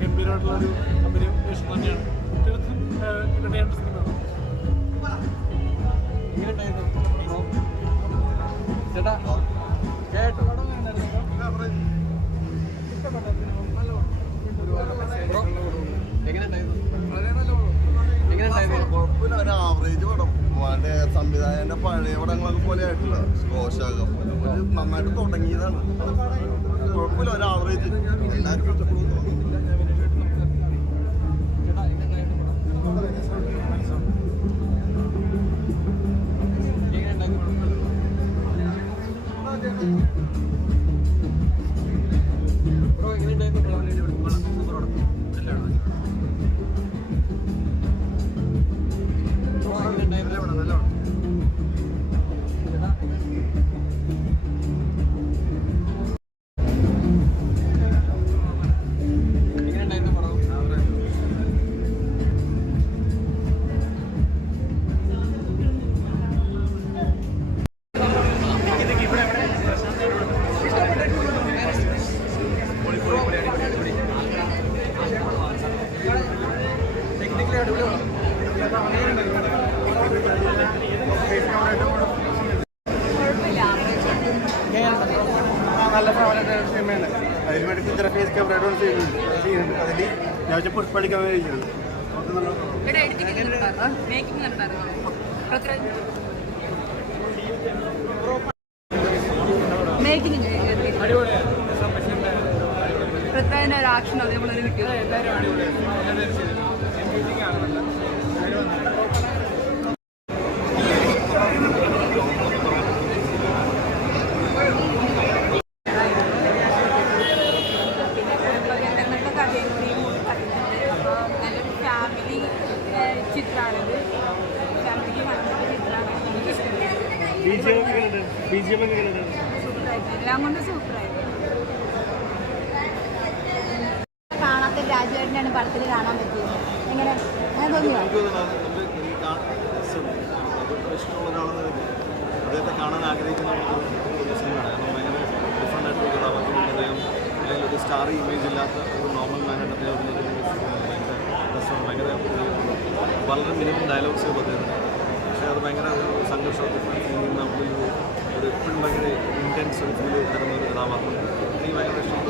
ഗംഭീരമായിട്ടുള്ളൊരു അഭിനയം വേഷം തന്നെയാണ്. തീർത്തും ഇവിടെയാണ് സിനിമ. ചേട്ടാ കുഴപ്പമില്ല, ഒരു ആവറേജ് പടം. മറ്റേ സംവിധായകന്റെ പഴയ പടങ്ങളൊക്കെ പോലെ ആയിട്ടില്ല, സ്ലോശാകം പോലെ ഒരു നന്നായിട്ട് തുടങ്ങിയതാണ്. കുഴപ്പമില്ല, ഒരു ആവറേജ്. എല്ലാവർക്കും ഇഷ്ടപ്പെടുന്നു. നല്ല സിനിമയാണ്. അതിനുവേണ്ടി ഇത്ര ഫേസ് ക്യാമറ ചെയ്യുന്നുണ്ട്. അതിൽ ഞാൻ പുഷ്പടിക്കാൻ കഴിയുന്നുണ്ട്. പൃഥ്വിരാജിന്റെ ഒരു ആക്ഷൻ അതേപോലെ കിട്ടിയത് നല്ലൊരു ഫാമിലി ചിത്രമാണിത്. ഫാമിലിക്ക് നല്ലൊരു ചിത്രമാണ്. എല്ലാം കൊണ്ട് സൂപ്പറായിരുന്നു. കാണാത്ത രാജുവേട്ടനാണ് പടത്തിൽ കാണാൻ പറ്റിയത്. എങ്ങനെ അങ്ങനെ തോന്നിയോ? ഇഷ്ടമുള്ള ഒരാളെന്ന് അദ്ദേഹത്തെ കാണാൻ ആഗ്രഹിക്കുന്ന ഒരു സിനിമയാണ്. കാരണം ഭയങ്കര ഡിഫറെൻ്റ് ആയിട്ടുള്ള കഥാപാത്രം. അദ്ദേഹം അല്ലെങ്കിൽ ഒരു സ്റ്റാർ ഇമേജ് ഇല്ലാത്ത ഒരു നോർമൽ മാനായിട്ട് അദ്ദേഹത്തിന് ഭയങ്കര രസമാണ്. ഭയങ്കര വളരെ മിനിമം ഡയലോഗ്സേ അദ്ദേഹത്തിന്. പക്ഷേ അത് ഭയങ്കര ഒരു സംഘർഷം നമ്മളിൽ ഒരു എപ്പോഴും ഭയങ്കര ഇൻറ്റൻസ് ഒരു ഫീൽ തരുന്ന ഒരു കഥാപാത്രം. എനിക്ക് ഭയങ്കര ഇഷ്ടം.